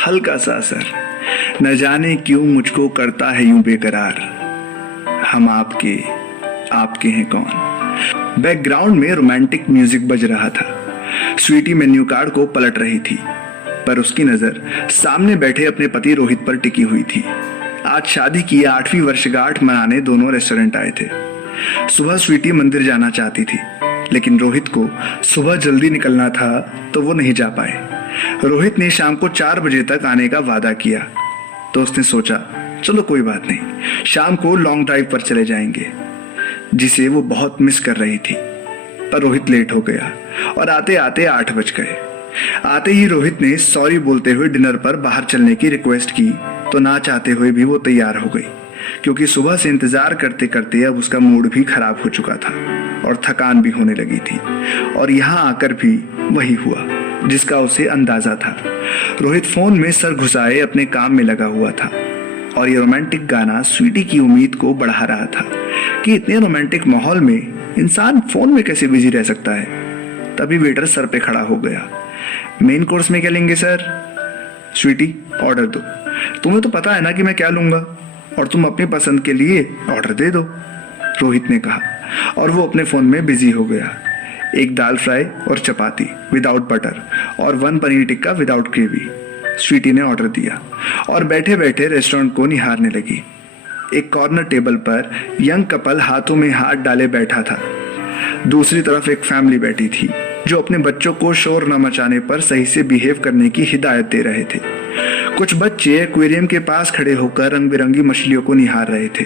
हल्का सा असर। न जाने क्यों मुझको करता है यूं बेकरार। हम आपके आपके हैं कौन। बैकग्राउंड में रोमांटिक म्यूजिक बज रहा था। स्वीटी मेन्यू कार्ड को पलट रही थी, पर उसकी नजर सामने बैठे अपने पति रोहित पर टिकी हुई थी। आज शादी की 8वीं वर्षगांठ मनाने दोनों रेस्टोरेंट आए थे। सुबह स्वीटी मंदिर जाना चाहती थी, लेकिन रोहित को सुबह जल्दी निकलना था तो वो नहीं जा पाए। रोहित ने शाम को 4 बजे तक आने का वादा किया, तो उसने सोचा चलो कोई बात नहीं, शाम को लॉन्ग ड्राइव पर चले जाएंगे, जिसे वो बहुत मिस कर रही थी। पर रोहित लेट हो गया और आते आते 8 बज गए। आते ही रोहित ने सॉरी बोलते हुए डिनर पर बाहर चलने की रिक्वेस्ट की, तो ना चाहते हुए भी वो तैयार हो गई, क्योंकि सुबह से इंतजार करते करते अब उसका मूड भी खराब हो चुका था और थकान भी होने लगी थी। और यहाँ आकर भी वही हुआ जिसका उसे अंदाजा था। रोहित फोन में सर घुसाए अपने काम में लगा हुआ था और ये रोमांटिक गाना स्वीटी की उम्मीद को बढ़ा रहा था कि इतने रोमांटिक माहौल में इंसान फोन में कैसे बिजी रह सकता है। तभी वेटर सर पे खड़ा हो गया। मेन कोर्स में क्या लेंगे सर? स्वीटी ऑर्डर दो। तुम्हें तो पता है ना कि मैं क्या लूंगा, और तुम अपनी पसंद के लिए ऑर्डर दे दो, रोहित ने कहा, और वो अपने फोन में बिजी हो गया। एक दाल फ्राई और चपाती विदाउट बटर और 1 पनीर टिक्का विदाउट ग्रेवी स्वीटी ने ऑर्डर दिया और बैठे बैठे रेस्टोरेंट को निहारने लगी। एक कॉर्नर टेबल पर यंग कपल हाथों में हाथ डाले बैठा था। दूसरी तरफ एक फैमिली बैठी थी जो अपने बच्चों को शोर न मचाने पर सही से बिहेव करने की हिदायत दे रहे थे। कुछ बच्चे एक्वेरियम के पास खड़े होकर रंग बिरंगी मछलियों को निहार रहे थे।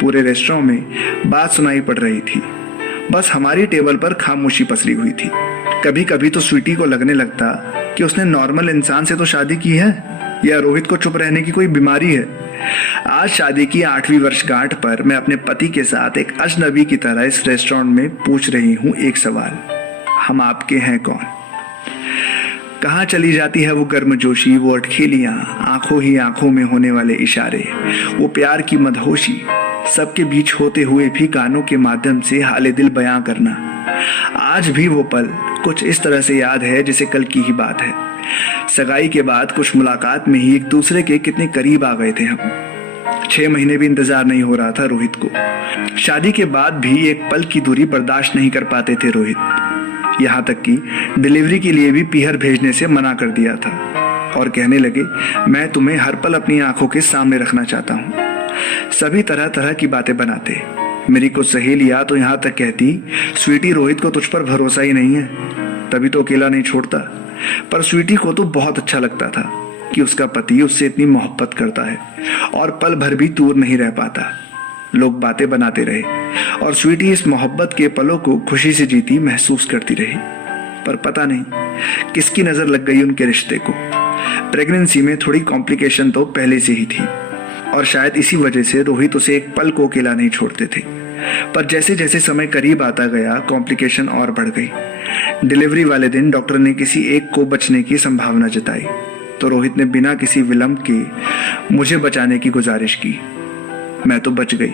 पूरे रेस्टोरेंट में बात सुनाई पड़ रही थी, बस हमारी टेबल पर खामोशी पसरी हुई थी। कभी कभी तो स्वीटी को लगने लगता कि उसने नॉर्मल इंसान से तो शादी की है, या रोहित को चुप रहने की कोई बीमारी है। आज शादी की 8वीं वर्षगांठ पर मैं अपने पति के साथ एक अजनबी की तरह इस रेस्टोरेंट में पूछ रही हूँ एक सवाल, हम आपके हैं कौन। कहाँ चली जाती है वो गर्मजोशी, वो अटखेलियां, आंखों ही आंखों में होने वाले इशारे, वो प्यार की मदहोशी, सबके बीच होते हुए भी गानों के माध्यम से हाले दिल बयां करना। आज भी वो पल कुछ इस तरह से याद है जैसे कल की ही बात है। सगाई के बाद कुछ मुलाकात में ही एक दूसरे के कितने करीब आ गए थे हम। 6 महीने भी इंतजार नहीं हो रहा था रोहित को। शादी के बाद भी एक पल की दूरी बर्दाश्त नहीं कर पाते थे रोहित। यहाँ तक कि डिलीवरी के लिए भी पीहर भेजने से मना कर दिया था और कहने लगे, मैं तुम्हें हर पल अपनी आंखों के सामने रखना चाहता हूँ। सभी तरह तरह की बातें बनाते। मेरी कुछ सहेलियां तो यहाँ तक कहती, स्वीटी रोहित को तुझ पर भरोसा ही नहीं है, तभी तो अकेला नहीं छोड़ता। पर स्वीटी को तो बहुत अच्छा लगता था कि उसका पति उससे इतनी मोहब्बत करता है और पल भर भी दूर नहीं रह पाता। लोग बातें बनाते रहे और स्वीटी इस मोहब्बत के पलों को खुशी से जीती महसूस करती रही। पर पता नहीं किसकी नजर लग गई उनके रिश्ते को। प्रेगनेंसी में थोड़ी कॉम्प्लिकेशन तो पहले से ही थी और शायद इसी वजह से रोहित उसे एक पल को अकेला नहीं छोड़ते थे। पर जैसे जैसे समय करीब आता गया कॉम्प्लिकेशन और बढ़ गई। डिलीवरी वाले दिन डॉक्टर ने किसी एक को बचने की संभावना जताई, तो रोहित ने बिना किसी विलंब के मुझे बचाने की गुजारिश की। मैं तो बच गई,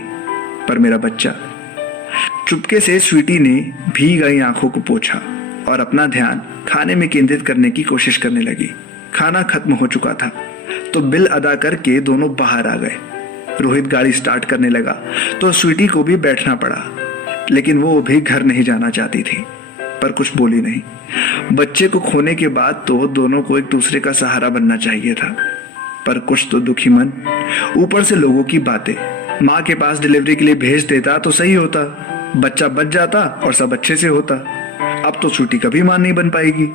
पर मेरा बच्चा। चुपके से स्वीटी ने भीग गई आंखों को पोंछा और अपना ध्यान खाने में केंद्रित करने की कोशिश करने लगी। खाना खत्म हो चुका था तो बिल अदा करके दोनों बाहर आ गए। रोहित गाड़ी स्टार्ट करने लगा तो स्वीटी को भी बैठना पड़ा, लेकिन वो भी घर नहीं जाना चाहती थी, पर कुछ बोली नहीं। बच्चे को खोने के बाद तो दोनों को एक दूसरे का सहारा बनना चाहिए था, पर कुछ तो दुखी मन, ऊपर से लोगों की बातें। माँ के पास डिलीवरी के लिए भेज देता तो सही होता, बच्चा बच जाता और सब अच्छे से होता। अब तो स्वीटी कभी मां नहीं बन पाएगी।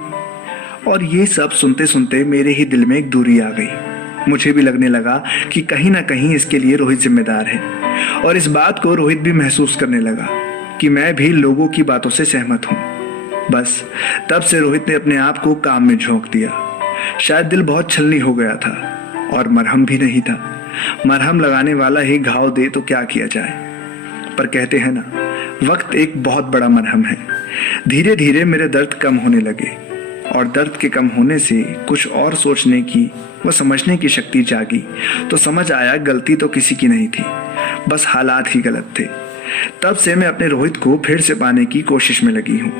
और ये सब सुनते सुनते मेरे ही दिल में एक दूरी आ गई। मुझे भी लगने लगा कि कहीं ना कहीं इसके लिए रोहित जिम्मेदार है, और इस बात को रोहित भी महसूस करने लगा कि मैं भी लोगों की बातों से सहमत हूँ। बस तब से रोहित ने अपने आप को काम में झोंक दिया। शायद दिल बहुत छलनी हो गया था और मरहम भी नहीं था। मरहम लगाने वाला ही घाव दे तो क्या किया जाए। पर कहते हैं ना, वक्त एक बहुत बड़ा मरहम है। धीरे धीरे मेरे दर्द कम होने लगे और दर्द के कम होने से कुछ और सोचने की व समझने की शक्ति जागी, तो समझ आया गलती तो किसी की नहीं थी, बस हालात ही गलत थे। तब से मैं अपने रोहित को फिर से पाने की कोशिश में लगी हूँ,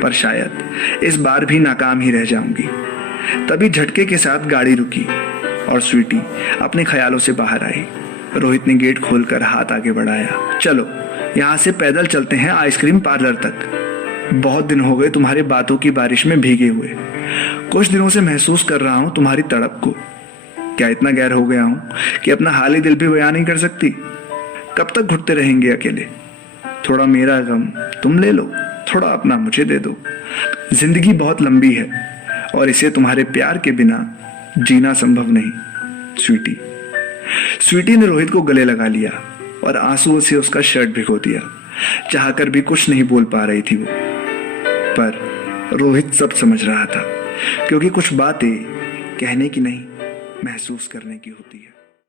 पर शायद इस बार भी नाकाम ही रह जाऊंगी। तभी झटके के साथ गाड़ी रुकी और स्वीटी अपने ख्यालों से बाहर आई। रोहित ने गेट खोलकर हाथ आगे बढ़ाया। चलो यहाँ से पैदल चलते हैं आइसक्रीम पार्लर तक। बहुत दिन हो गए तुम्हारे बातों की बारिश में भीगे हुए। कुछ दिनों से महसूस कर रहा हूँ तुम्हारी तड़प को। क्या इतना गैर हो गया हूँ कि अपना हाल ही दिल भी बयान नहीं कर सकती? कब तक घुटते रहेंगे अकेले? थोड़ा मेरा गम तुम ले लो, थोड़ा अपना मुझे दे दो। जिंदगी बहुत लंबी है और इसे तुम्हारे प्यार के बिना जीना संभव नहीं। स्वीटी। स्वीटी ने रोहित को गले लगा लिया और आंसुओं से उसका शर्ट भिगो दिया। चाहकर भी कुछ नहीं बोल पा रही थी वो, पर रोहित सब समझ रहा था, क्योंकि कुछ बातें कहने की नहीं, महसूस करने की होती है।